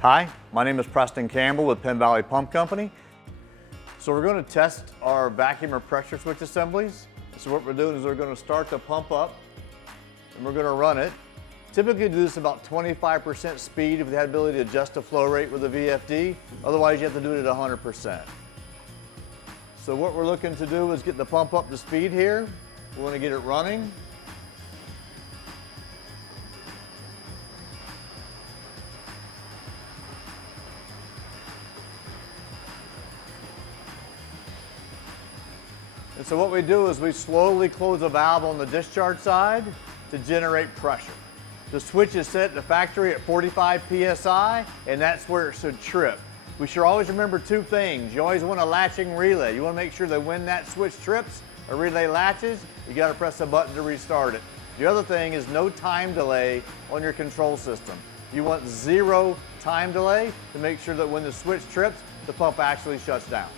Hi, my name is Preston Campbell with Penn Valley Pump Company. So we're going to test our vacuum or pressure switch assemblies. So what we're doing is we're going to start the pump up and we're going to run it. Typically do this about 25% speed if you had the ability to adjust the flow rate with a VFD. Otherwise you have to do it at 100%. So what we're looking to do is get the pump up to speed here. We want to get it running. And so what we do is we slowly close the valve on the discharge side to generate pressure. The switch is set at the factory at 45 PSI, and that's where it should trip. We should always remember two things. You always want a latching relay. You want to make sure that when that switch trips or relay latches, you got to press the button to restart it. The other thing is no time delay on your control system. You want 0 time delay to make sure that when the switch trips, the pump actually shuts down.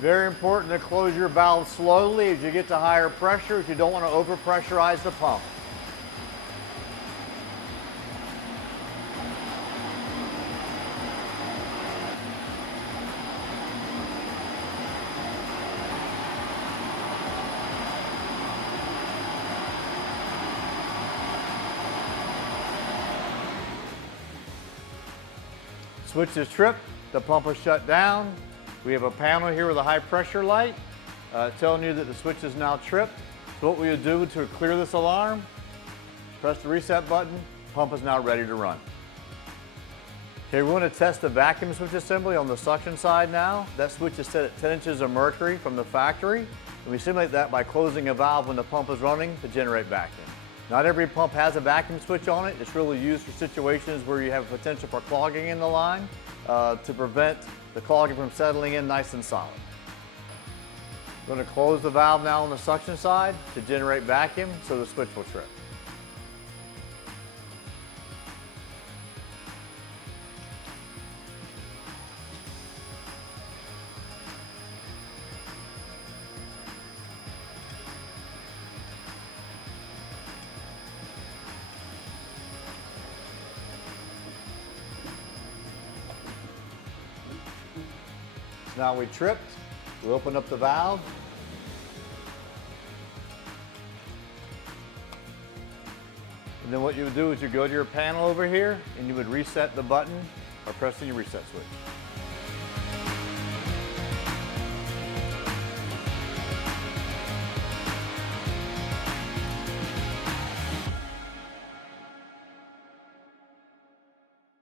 Very important to close your valve slowly as you get to higher pressures. You don't want to overpressurize the pump. Switch is tripped, the pump is shut down. We have a panel here with a high pressure light telling you that the switch is now tripped. So what we would do to clear this alarm, press the reset button, pump is now ready to run. Okay, we want to test the vacuum switch assembly on the suction side now. That switch is set at 10 inches of mercury from the factory. And we simulate that by closing a valve when the pump is running to generate vacuum. Not every pump has a vacuum switch on it. It's really used for situations where you have a potential for clogging in the line to prevent the clogging from settling in nice and solid. I'm going to close the valve now on the suction side to generate vacuum so the switch will trip. Now we tripped, we open up the valve. And then what you would do is you go to your panel over here and you would reset the button by pressing your reset switch.